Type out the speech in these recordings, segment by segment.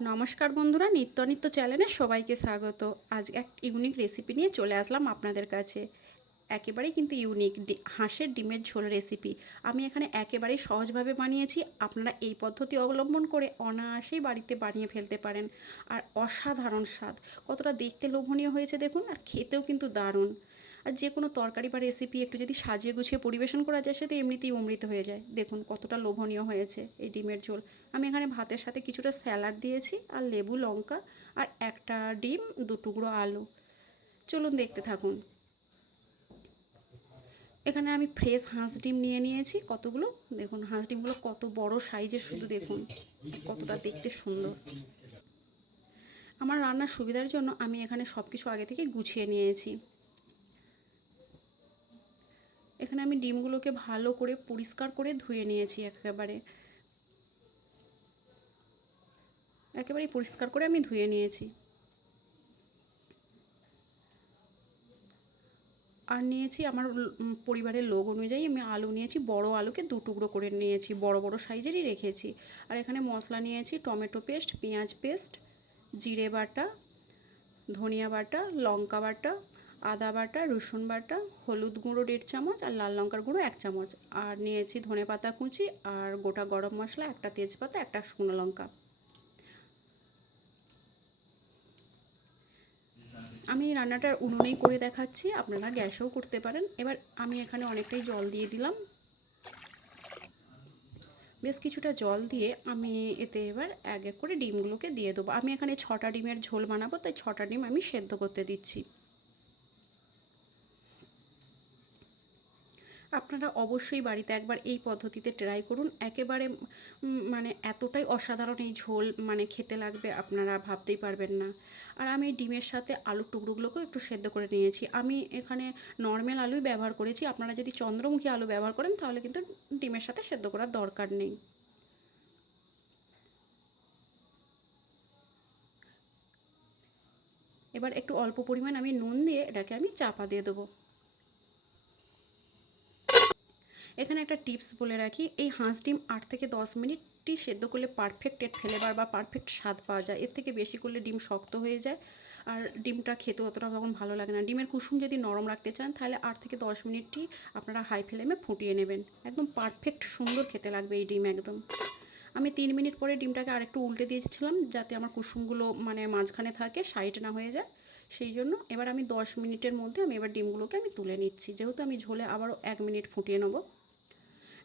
নমস্কার বন্ধুরা, নিত্য নিত্য চ্যানেলে সবাইকে স্বাগত। আজ এক ইউনিক রেসিপি নিয়ে চলে আসলাম আপনাদের কাছে। একেবারেই কিন্তু ইউনিক হাঁসের ডিমের ঝোল রেসিপি আমি এখানে একেবারেই সহজভাবে বানিয়েছি। আপনারা এই পদ্ধতি অবলম্বন করে অনায়াসেই বাড়িতে বানিয়ে ফেলতে পারেন। আর অসাধারণ স্বাদ। কতটা দেখতে লোভনীয় হয়েছে দেখুন, আর খেতেও কিন্তু দারুণ। আর যে কোনো তরকারি বা রেসিপি একটু যদি সাজিয়ে গুছিয়ে পরিবেশন করা যায় সেটা এমনিতেই অমৃত হয়ে যায়। দেখুন কতটা লোভনীয় হয়েছে এই ডিমের ঝোল। আমি এখানে ভাতের সাথে কিছুটা স্যালাড দিয়েছি, আর লেবু, লঙ্কা, আর একটা ডিম, দু টুকরো আলু। চলুন দেখতে থাকুন। এখানে আমি ফ্রেশ হাঁস ডিম নিয়ে নিয়েছি, কতগুলো? দেখুন হাঁস ডিমগুলো কত বড় সাইজের শুধু দেখুন, কতটা দেখতে সুন্দর। আমার রান্নার সুবিধার জন্য আমি এখানে সব কিছু আগে থেকে গুছিয়ে নিয়েছি। এখানে আমি ডিমগুলোকে ভালো করে পরিষ্কার করে ধুয়ে নিয়েছি একেবারে। একেবারে পরিষ্কার করে আমি ধুয়ে নিয়েছি। আর নিয়েছি আমার পরিবারের লোক অনুযায়ী আমি আলু নিয়েছি, বড় আলুকে দু টুকরো করে নিয়েছি, বড় বড় সাইজেরই রেখেছি। আর এখানে মশলা নিয়েছি, টমেটো পেস্ট, পেঁয়াজ পেস্ট, জিরে বাটা, ধনিয়া বাটা, লঙ্কা বাটা আদা বাটা, রসুন বাটা, হলুদ গুঁড়ো দেড় চামচ আর লাল লঙ্কার গুঁড়ো এক চামচ। আর নিয়েছি ধনে পাতা কুচি আর গোটা গরম মশলা, একটা তেজপাতা, একটা শুকনো লঙ্কা। আমি রান্নাটা উনুনেই করে দেখাচ্ছি, আপনারা গ্যাসেও করতে পারেন। এবার আমি এখানে অনেকটাই জল দিয়ে দিলাম। বেশ কিছুটা জল দিয়ে আমি এতে এবার এক এক করে ডিমগুলোকে দিয়ে দেবো। আমি এখানে ছটা ডিমের ঝোল বানাবো, তাই ছটা ডিম আমি সেদ্ধ করতে দিচ্ছি। আপনারা অবশ্যই বাড়িতে একবার এই পদ্ধতিতে ট্রাই করুন। একেবারে মানে এতটাই অসাধারণ এই ঝোল মানে খেতে লাগবে আপনারা ভাবতেই পারবেন না। আর আমি ডিমের সাথে আলুর টুকরোগুলোকেও একটু সেদ্ধ করে নিয়েছি। আমি এখানে নর্মাল আলুই ব্যবহার করেছি। আপনারা যদি চন্দ্রমুখী আলু ব্যবহার করেন, তাহলে কিন্তু ডিমের সাথে সেদ্ধ করার দরকার নেই। এবার একটু অল্প পরিমাণ আমি নুন দিয়ে এটাকে আমি চাপা দিয়ে দেবো। এখানে একটা টিপস বলে রাখি, এই হাঁস ডিম আট থেকে দশ মিনিটই সেদ্ধ করলে পারফেক্ট এর ফ্লেভার বা পারফেক্ট স্বাদ পাওয়া যায়। এর থেকে বেশি করলে ডিম শক্ত হয়ে যায় আর ডিমটা খেতে অতটা তখন ভালো লাগে না। ডিমের কুসুম যদি নরম রাখতে চান, তাহলে আট থেকে দশ মিনিটটি আপনারা হাই ফ্লেমে ফুটিয়ে নেবেন। একদম পারফেক্ট সুন্দর খেতে লাগবে এই ডিম একদম। আমি তিন মিনিট পরে ডিমটাকে আরেকটু উল্টে দিয়েছিলাম যাতে আমার কুসুমগুলো মানে মাঝখানে থাকে সাইড না হয়ে যায়। সেই জন্য এবার আমি দশ মিনিটের মধ্যে আমি এবার ডিমগুলোকে আমি তুলে নিচ্ছি। যেহেতু আমি ঝোলে আবারও এক মিনিট ফুটিয়ে নেব।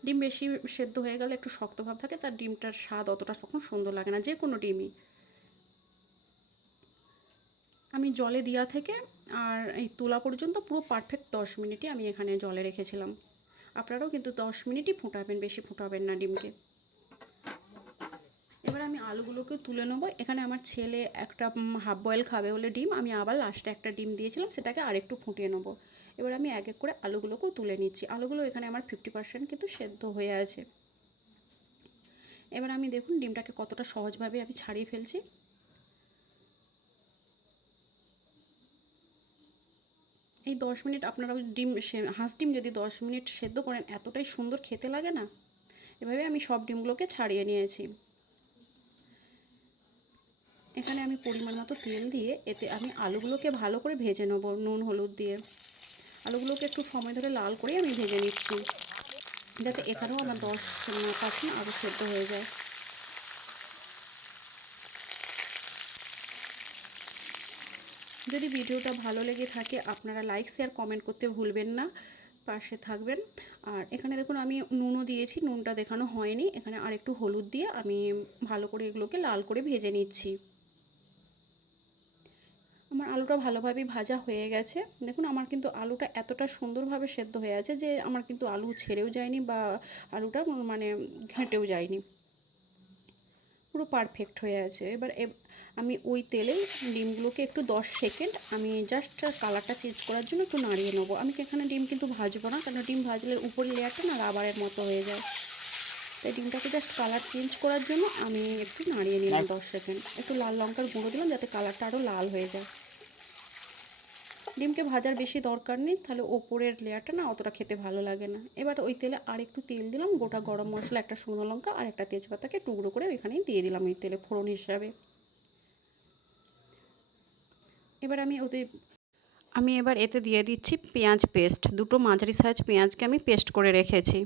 ডিম বেশি সেদ্ধ হয়ে গেলে একটু শক্তভাব থাকে, তার ডিমটার স্বাদ অতটা তখন সুন্দর লাগে না যে কোনো ডিমই। আমি জলে দেওয়া থেকে আর এই তোলা পর্যন্ত পুরো পারফেক্ট দশ মিনিটই আমি এখানে জলে রেখেছিলাম। আপনারাও কিন্তু দশ মিনিটই ফুটাবেন, বেশি ফুটাবেন না ডিমকে। আমি আলুগুলোকে তুলে নেব। এখানে আমার ছেলে একটা হাফ বয়েল খাবে বলে ডিম। আমি আবার লাস্টে একটা ডিম দিয়েছিলাম, সেটাকে আরেকটু ফুটিয়ে নেব। এবার আমি এক এক করে আলুগুলোকেও তুলে নিচ্ছি। আলুগুলো এখানে আমার ফিফটি পার্সেন্ট কিন্তু সেদ্ধ হয়ে আছে। এবার আমি দেখুন ডিমটাকে কতটা সহজভাবে আমি ছাড়িয়ে ফেলছি। এই দশ মিনিট আপনারা ডিম হাঁস ডিম যদি দশ মিনিট সেদ্ধ করেন, এতটাই সুন্দর খেতে লাগে না? এভাবে আমি সব ডিমগুলোকে ছাড়িয়ে নিয়েছি। এখানে আমি পরিমাণ মতো তেল দিয়ে এতে আমি আলুগুলোকে ভালো করে ভেজে নেব নুন, হলুদ দিয়ে। আলুগুলোকে একটু সময় ধরে লাল করে আমি ভেজে নিচ্ছি, যাতে এখানেও আমার দশ পার্সেন্ট আরও সেদ্ধ হয়ে যায়। যদি ভিডিওটা ভালো লেগে থাকে, আপনারা লাইক, শেয়ার, কমেন্ট করতে ভুলবেন না। পাশে থাকবেন। আর এখানে দেখুন, আমি নুনও দিয়েছি, নুনটা দেখানো হয়নি। এখানে আর একটু হলুদ দিয়ে আমি ভালো করে এগুলোকে লাল করে ভেজে নিচ্ছি। আমার আলুটা ভালোভাবেই ভাজা হয়ে গেছে। দেখুন আমার কিন্তু আলুটা এতটা সুন্দরভাবে সেদ্ধ হয়ে আছে যে আমার কিন্তু আলু ছেড়েও যায়নি বা আলুটা মানে ঘেঁটেও যায়নি। পুরো পারফেক্ট হয়ে আছে। এবার আমি ওই তেলে ডিমগুলোকে একটু দশ সেকেন্ড আমি জাস্ট কালারটা চেঞ্জ করার জন্য একটু নাড়িয়ে নেব। আমি এখানে ডিম কিন্তু ভাজবো না কারণ ডিম ভাজলে উপরের লেয়ারটা না রাবারের মতো হয়ে যায়। তাই ডিমটাকে জাস্ট কালার চেঞ্জ করার জন্য আমি একটু নাড়িয়ে নিলাম দশ সেকেন্ড। একটু লাল লঙ্কার গুঁড়ো দিলাম যাতে কালারটা আরও লাল হয়ে যায়। ডিমকে ভাজার বেশি দরকার নেই, তাহলে ওপরের লেয়ারটা না অতটা খেতে ভালো লাগে না। এবার ওই তেলে আর একটু তেল দিলাম, গোটা গরম মশলা, একটা শুকনো লঙ্কা আর একটা তেজপাতাকে টুকরো করে ওইখানেই দিয়ে দিলাম ওই তেলে ফোড়ন হিসাবে। এবার আমি ওতে আমি এবার এতে দিয়ে দিচ্ছি পেঁয়াজ পেস্ট, দুটো মাঝারি সাইজ পেঁয়াজকে আমি পেস্ট করে রেখেছি।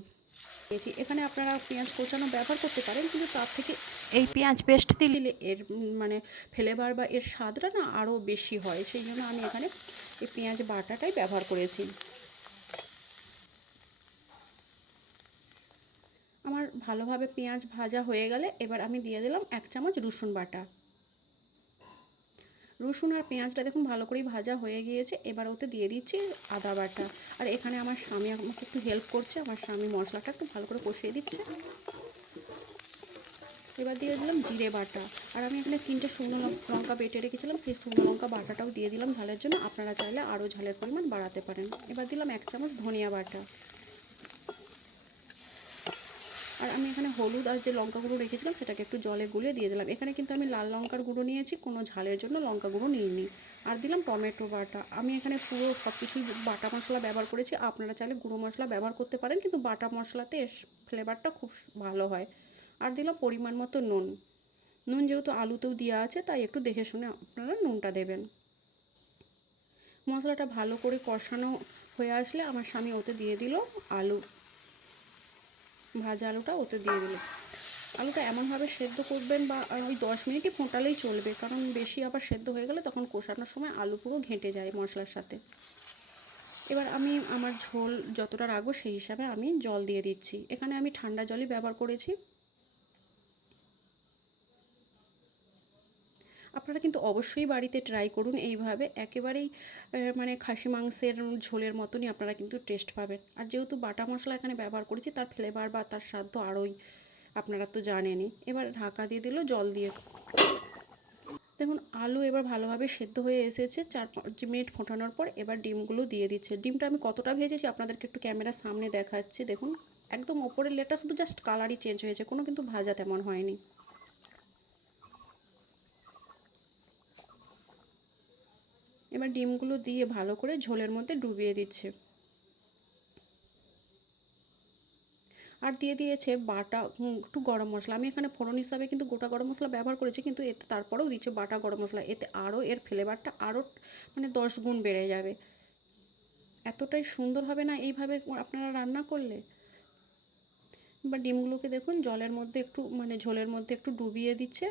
দিয়েছি। এখানে আপনারা পেঁয়াজ কোচানো ব্যবহার করতে পারেন, কিন্তু তার থেকে এই পেঁয়াজ পেস্ট দিলে এর মানে ফ্লেভার বা এর স্বাদটা না আরও বেশি হয়, সেই জন্য আমি এখানে এই পেঁয়াজ বাটাটাই ব্যবহার করেছি। আমার ভালোভাবে পেঁয়াজ ভাজা হয়ে গেলে এবার আমি দিয়ে দিলাম এক চামচ রসুন বাটা। রসুন আর পেঁয়াজটা দেখুন ভালো করেই ভাজা হয়ে গিয়েছে, এবার ওতে দিয়ে দিচ্ছি আদা বাটা। আর এখানে আমার স্বামী আমাকে একটু হেল্প করছে, আমার স্বামী মশলাটা একটু ভালো করে কষিয়ে দিচ্ছে। এবার দিয়ে দিলাম জিরে বাটা। আর আমি এখানে তিনটে শুকনো লঙ্কা- বেটে রেখেছিলাম, সেই শুকনো লঙ্কা বাটাটাও দিয়ে দিলাম ঝালের জন্য। আপনারা চাইলে আরও ঝালের পরিমাণ বাড়াতে পারেন। এবার দিলাম এক চামচ ধনিয়া বাটা। আর আমি এখানে হলুদ আর যে লঙ্কা গুঁড়ো রেখেছিলাম, সেটাকে একটু জলে গুলিয়ে দিয়ে দিলাম। এখানে কিন্তু আমি লাল লঙ্কার গুঁড়ো নিয়েছি, কোনো ঝালের জন্য লঙ্কা গুঁড়ো নিইনি। আর দিলাম টমেটো বাটা। আমি এখানে পুরো সব কিছুই বাটা মশলা ব্যবহার করেছি। আপনারা চাইলে গুঁড়ো মশলা ব্যবহার করতে পারেন, কিন্তু বাটা মশলাতে ফ্লেভারটা খুব ভালো হয়। আর দিলাম পরিমাণ মতো নুন। নুন যেহেতু আলুতেও দেওয়া আছে, তাই একটু দেখে শুনে আপনারা নুনটা দেবেন। মশলাটা ভালো করে কষানো হয়ে আসলে আমার স্বামী ওতে দিয়ে দিল আলু। ভাজা আলুটা ওতে দিয়ে দিল। আলুটা এমনভাবে সেদ্ধ করবেন বা ওই দশ মিনিটই ফোটালেই চলবে, কারণ বেশি আবার সেদ্ধ হয়ে গেলে তখন কষানোর সময় আলু পুরো ঘেঁটে যায় মশলার সাথে। এবার আমি আমার ঝোল যতটা রাখব সেই হিসাবে আমি জল দিয়ে দিচ্ছি। এখানে আমি ঠান্ডা জলই ব্যবহার করেছি। আপনারা কিন্তু অবশ্যই বাড়িতে ট্রাই করুন এইভাবে। একেবারেই মানে খাসি মাংসের ঝোলের মতনই আপনারা কিন্তু টেস্ট পাবেন। আর যেহেতু বাটা মশলা এখানে ব্যবহার করেছি, তার ফ্লেভার বা তার স্বাদ আরোই আপনারা তো জানেনই। এবার ঢাকা দিয়ে দিল, জল দিয়ে। দেখুন, আলু এবার ভালোভাবে সেদ্ধ হয়ে এসেছে। চার পাঁচ মিনিট ফোটানোর পর এবার ডিমগুলো দিয়ে দিচ্ছে। ডিমটা আমি কতটা ভেজেছি আপনাদেরকে একটু ক্যামেরার সামনে দেখাচ্ছি। দেখুন, একদম ওপরের লেটা শুধু জাস্ট কালারই চেঞ্জ হয়েছে, কোনো কিন্তু ভাজা তেমন হয়নি। এবার ডিমগুলো দিয়ে ভালো করে ঝোলের মধ্যে ডুবিয়ে দিচ্ছে। আর দিয়ে দিয়েছে বাটা একটু গরম মশলা। আমি এখানে ফোড়ন হিসাবে কিন্তু গোটা গরম মশলা ব্যবহার করেছি, কিন্তু এতে তারপরেও দিচ্ছে বাটা গরম মশলা। এতে আরও এর ফ্লেভারটা আরও মানে দশ গুণ বেড়ে যাবে। এতটাই সুন্দর হবে না এইভাবে আপনারা রান্না করলে? বা ডিমগুলোকে দেখুন, জলের মধ্যে একটু মানে ঝোলের মধ্যে একটু ডুবিয়ে দিচ্ছে।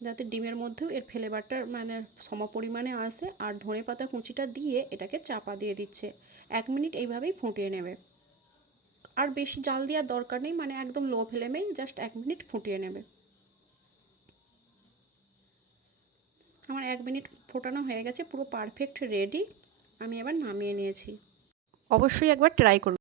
যাতে ডিমের মধ্যেও এর ফ্লেভারটা মানে সমপরিমাণে আসে আর ধনে পাতা কুচিটা দিয়ে এটাকে চাপা দিয়ে দিচ্ছে। এক মিনিট এইভাবেই ফুটিয়ে নেবে। আর বেশি জাল দেওয়ার দরকার নেই মানে একদম লো ফ্লেমেই জাস্ট এক মিনিট ফুটিয়ে নেবে। আমার এক মিনিট ফোটানো হয়ে গেছে, পুরো পারফেক্ট রেডি। আমি এবার নামিয়ে নিয়েছি। অবশ্যই একবার ট্রাই করুন।